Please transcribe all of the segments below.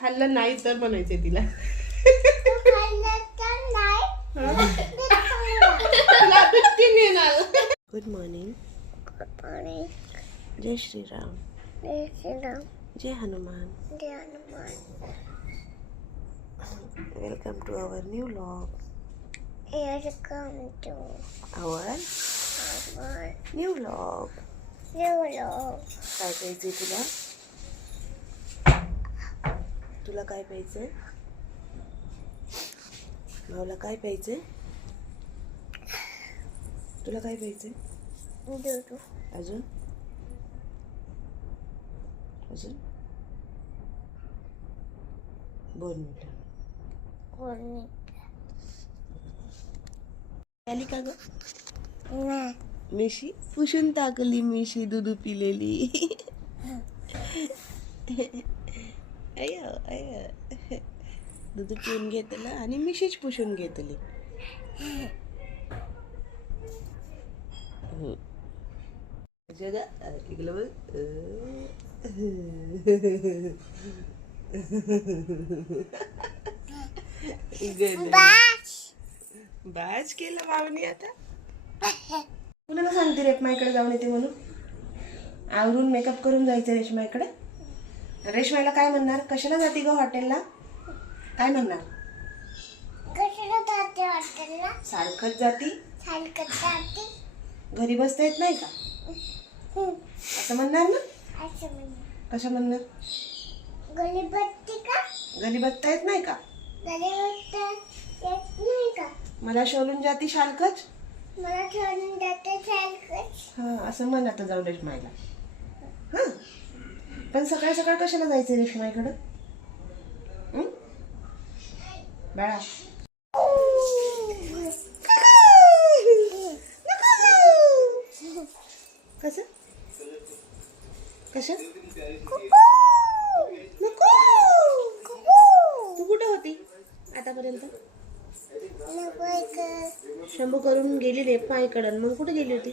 खाल्लं नाही तर म्हणायचंय तिला. Good morning. जय श्रीराम. जय Hanuman. Welcome to our new vlog. Our new vlog. काय पाहिजे तुला? तुला काय पाहिजे? भाऊला काय पाहिजे? तुला काय पाहिजे? अजून अजून बोर्नव्हिटा. आली का ग? मिशी पुसून टाकली. मिशी दूध पिलेली. अय अय दूध पिऊन घेतलं आणि मिशीच पुसून घेतली. जगा इकडं बघ. बाज केलं बावनी. आता कुणाला सांगते रेशमाईकडे जाऊन येते म्हणून? आवरून मेकअप करून जायचं रेशमाईकडे. रेशमाईला काय म्हणणार? कशाला जाते ग हॉटेलला? काय म्हणणार? सारखंच जाती. घरी बसता येत नाही का? असं म्हणणार ना? कसं म्हणणार? घरी बसता येत नाही का? मला शोधून जाती शालकच. हा असं म्हण आता जाऊ रेशमाईला. हा पण सकाळ सकाळ कशाला जायचं रेशमाईकडं? बाळा कसं कसं नको. तू कुठं होती आतापर्यंत? शंभू करून गेली रे पायकडं. मग कुठे गेली होती?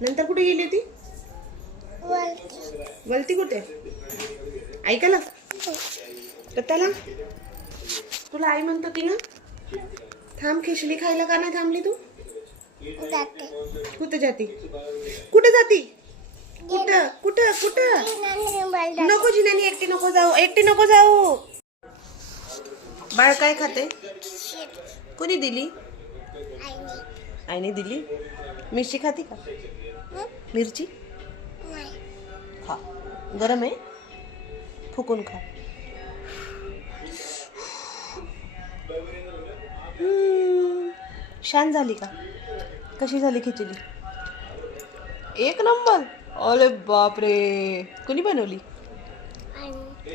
नंतर कुठे गेली होती? वलती कुठे? ऐकायला त्याला तुला आई म्हणत होती ना थांब खिचडी खायला. का नाही थांबली तू? कुठे जाती? कुठे जाती? कुठं कुठं कुठं? नको जिनानी एकटी नको जाऊ. एकटी नको जाऊ. बाळ काय खाते? कोणी दिली? आईने दिली. मिरची खाती का? मिरची खा. गरम आहे. फुकून खा. शान झाली का? कशी झाली खिचडी? एक नंबर. अरे बापरे. कोणी बनवली?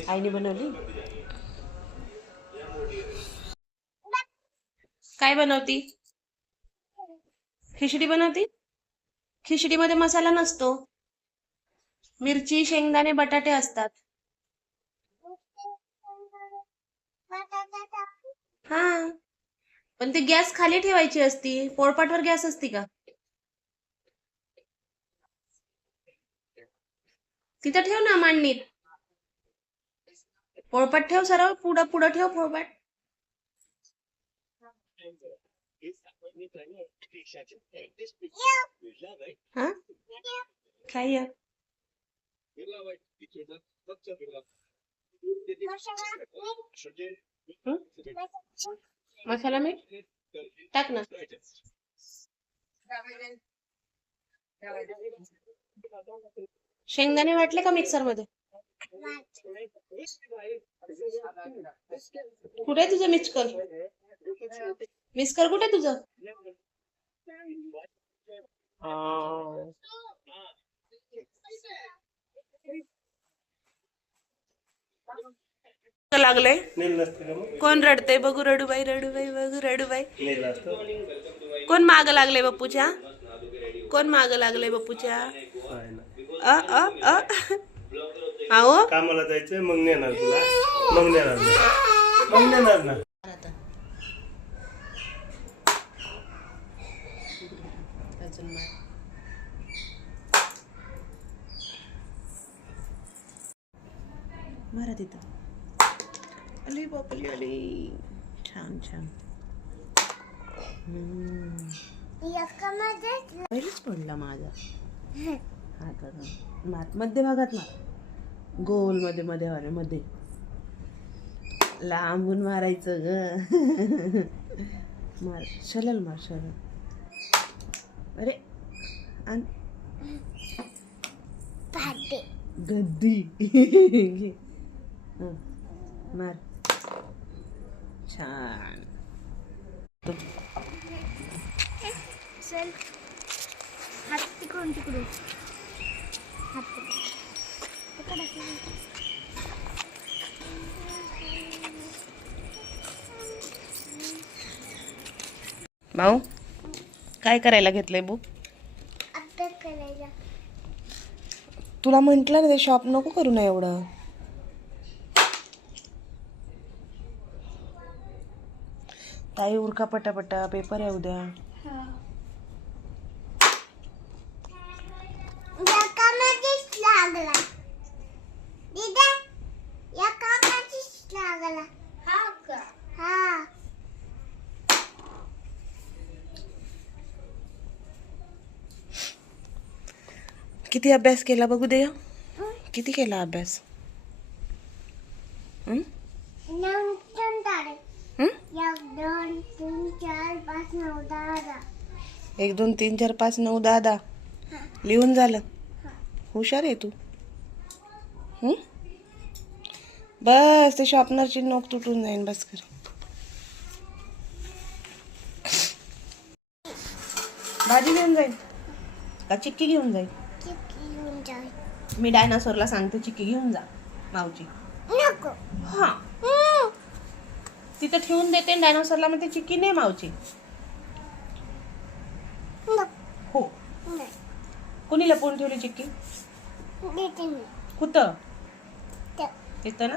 आईने बनवली. काय बनवती? खिचडी बनवती. खिचडीमध्ये मसाला नसतो. मिरची शेंगदाणे बटाटे असतात. हा पण ती गॅस खाली ठेवायची असती. पोळपाटवर गॅस असती का? तिथं ठेव ना मांडणीत. पोळपाट ठेव सरळ. पुढं पुढं ठेव पोळपाट. हा काय आहे? मसाला मीठ टाक ना. शेंगदाणे वाटले का मिक्सर मध्ये? कुठे तुझं मिक्सर? मिक्सर कुठे तुझं? लागले. कोण रडते बघू? रडूबाई रडूबाई बघू. रडूबाई कोण माग लागले बापूच्या? कोण माग लागले बापूच्या? अ अ अ आओ कामाला जायचंय. मग नेणार तुला. मग नेणार ना. मारा तिथं. अली बापली अली. छान छान. पहिलेच पडला माझा हातात. मार मध्य भागात मार. गोल मध्ये मध्ये वाले मध्ये. लांबून मारायचं ग. मार शलल मार शलल. अरे गद्दी. मार. छान. चल हात तिकडून तिकडून हात भाऊ काय करायला घेतलंय बुक? अभ्यास करायचा. तुला म्हंटल ना ते शॉप नको करू ना एवढं. ताई उरका पटापटा, पेपर आहे उद्या. या कामाचीच लागला दीदा. या कामाचीच लागला. हा का? हा. किती अभ्यास केला बघू दे. किती केला अभ्यास? नंतर तारे. 1 2 3 4 5 9 10. 1 2 3 4 5 9 10 10 लिहून झालं. हुशार आहे तू. बस ते शॉर्पनरची नोक तुटून जाईन. बस कर. भाजी घेऊन जाईल का चिक्की घेऊन जाईल? घेऊन जाय. मी डायनासोरला सांगते चिक्की घेऊन जा मावची. नको. हा तिथं ठेवून देते. डायनासोरला म्हणते चिक्की नाही मावची. हो. कोणी लपवून ठेवली चिक्की? कुठं? येतं ना.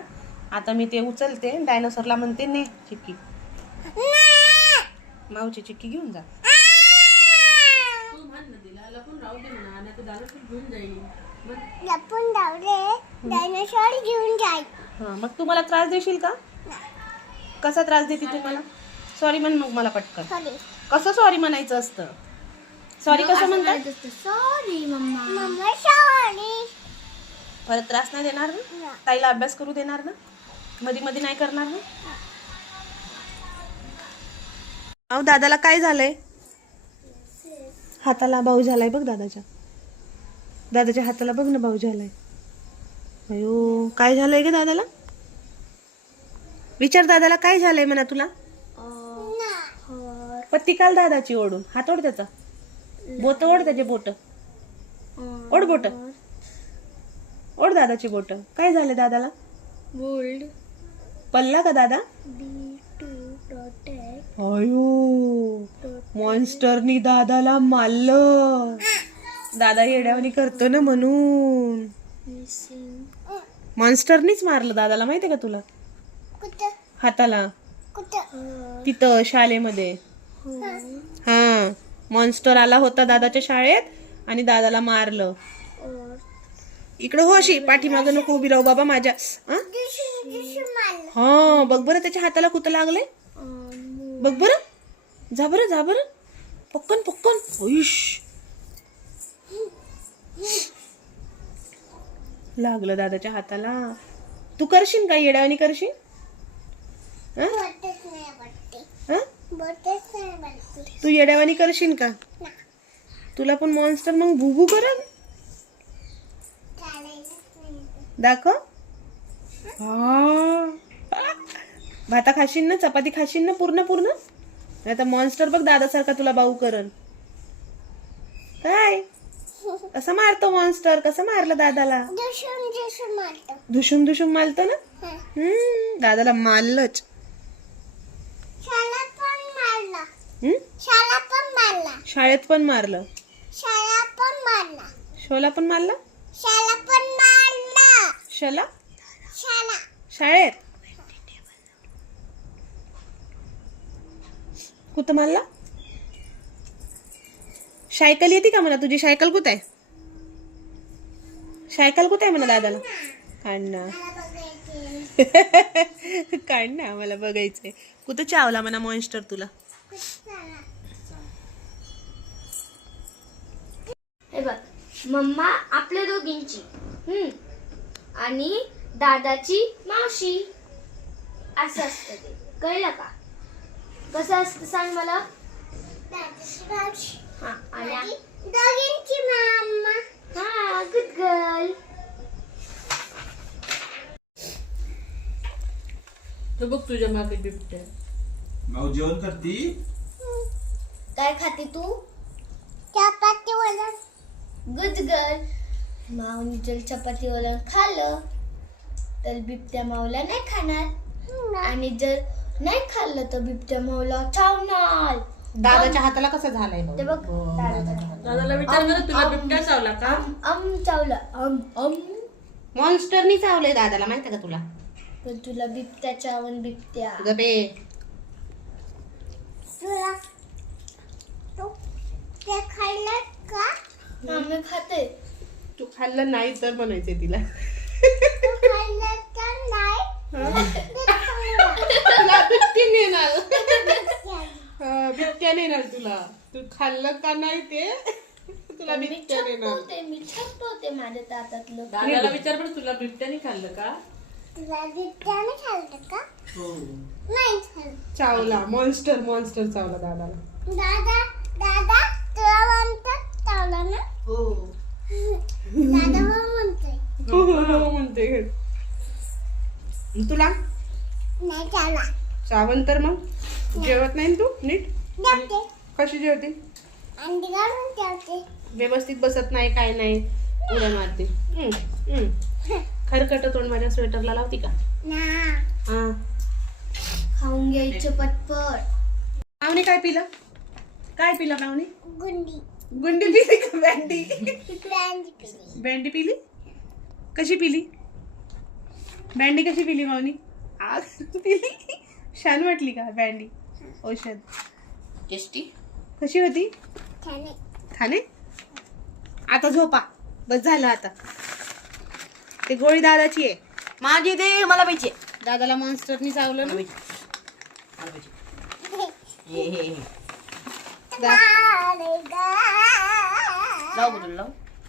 आता मी ते उचलते. डायनासोरला म्हणते ने चिक्की. मावची चिक्की घेऊन जा. लपून धावले. डायनासोर घेऊन जाय. हा मग तू मला त्रास देशील का? कसा त्रास देते तू मला? सॉरी म्हण मग मला पटकन. सॉरी. कसं सॉरी म्हणायचं असतं? सॉरी कसं म्हणतात? Sorry mamma. Mamma sorry. परत त्रास नाही देणार ना? ताईला अभ्यास करू देणार ना? मध्ये मध्ये नाही करणार ना? अहो दादाला काय झालंय? हाताला भाऊ झालाय बघ दादाच्या. दादाच्या हाताला बघ ना भाऊ झालाय. अयो काय झालंय ग दादाला? विचार दादाला काय झालंय म्हणा तुला. पत्ती काल दादाची ओढून. हात ओढ त्याचा. बोट ओढ त्याचे बोट. ओढ बोट. ओढ दादाची बोट. काय झाले दादाला? बोल्ड. पल्ला का दादा? अयो मॉन्स्टरनी दादाला मारलं. दादा येड्यावानी करतो ना म्हणून. मॉन्स्टरनीच मारलं दादाला. माहितीये का तुला? हाताला. तिथं शाळेमध्ये. हा मॉन्स्टर आला होता दादाच्या शाळेत आणि दादाला मारलं. इकडं हो अशी पाठीमागं नको उभी राहू बाबा माझ्या. हा बघ बरं त्याच्या हाताला कुठं लागलंय. बघ बरं. जा बरं जा बरं. पक्कन पक्कन. ओइश लागलं दादाच्या हाताला. तू करशील का? येड्यावानी करशील? तू येड्यावानी करशील का? तुला पण मॉन्स्टर मग भूभू करल. दाखव. भाता खाशील ना? चपाती खाशील ना पूर्ण पूर्ण? नाही तर मॉन्स्टर बघ दादासारखा तुला बाऊ करल. काय कसं मारतो मॉन्स्टर? कसं मारलं दादाला? धुशून धुशून मारतो ना. दादाला मारलंच. शाळेत पण मारलं. शोला पण मारला. शला शाळेत कुठं मारला? सायकल येते का म्हणा तुझी? सायकल कुठं आहे? सायकल कुठं आहे म्हणा दादाला? काढ ना. काढ ना, मला बघायचंय. कुठं चावला म्हणा मॉन्स्टर तुला? हे बघ, मम्मा आपल्या दोघींची आणि दादाची मावशी असं असतं ते. कळलं का? कसं असतं सांग मला. हा, आणि दोघींची मम्मा. हा, गुड गर्ल. तो बघ तुझ्या मागे बिबट्या. माऊ जेवण करती? काय खाते तू? चपाती वरण. Good girl. माऊनी जर चपाती वरण खाल्लं तर बिबट्या माऊला नाही खाणार, आणि जर नाही खाल्लं तर बिबट्या माऊला चावणार. दादाच्या हाताला कसं झालंय बघ. ते बघ, दादाच्या दादाला विचार बरं, तुला बिबट्या चावला का? चावलं. मॉन्स्टरनी चावलंय दादाला, माहिती का तुला? पण तुला बिबट्या चावून बिबट्या. गबे. तुला ते खाल्लं का? मी खाते. तू खाल्लं नाही तर म्हणायचंय तिला. खाल्लं तर नाही. तुला बिबट्या नेणार. बिबट्या नेणार तुला. तू खाल्लं का नाही ते तुला बिबट्या नेणार. मी छपवते माझ्या ताटातलं. दादाला विचार बरं, तुला बिबट्याने खाल्लं का? तुला बिबट्याने खाल्लं का? नाही खाल्लं. चावला. मॉन्स्टर चावला दादाला. दादा तुला म्हणतात चावलं ना? हो. दादा हो म्हणतोय. म्हणते. तुला नाही चावला. चावण तर मग जेवत नाही ना तू नीट? जेवते. कशी जेवते? अंडी काढून जेवते. व्यवस्थित बसत नाही, काय नाही, उड्या मारते. खरकट तोंड माझ्या स्वेटरला लावती का? ना. हा. खाऊन घ्यायचं पटपट. पाहुणे काय पिलं? काय पिलं पाहुणे? गुंडी. गुंडी पिली का? बँडी. बँडी पिली. बँडी पिली? कशी पिली? बँडी कशी पिली माऊनी? आज पिली. छान वाटली का बँडी? औषध टेस्टी. कशी होती? खाणे. आता झोपा, बस झालं आता. ते गोळी दादाची आहे. माझी दे, मला पाहिजे. दादाला मॉन्स्टरनी चावलं ना.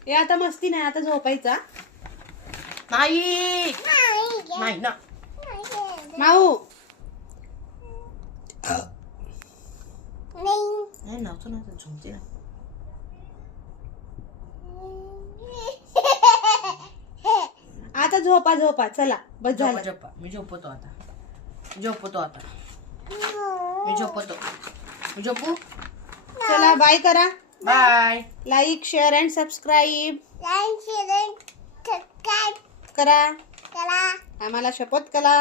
हे आता मस्ती नाही, आता झोपायचा. नाही नाही ना माऊ. नाही नाचू ना, झोपते ना. आता झोपा चला, बस झालं. झोपा मी झोपतो आता. मी झोपू. चला बाय करा. Bye. Like, share and subscribe करा. आम्हाला शपथ करा.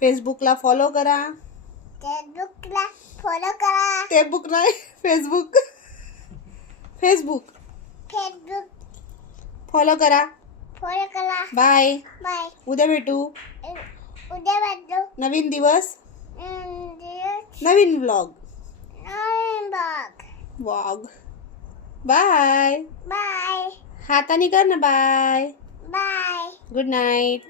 फेसबुकला फॉलो करा. ते बुक नाही, फेसबुक फॉलो करा. बाय. उद्या भेटू. नवीन दिवस, नवीन व्लॉग. बाय. हाताने कर ना. बाय. Good night.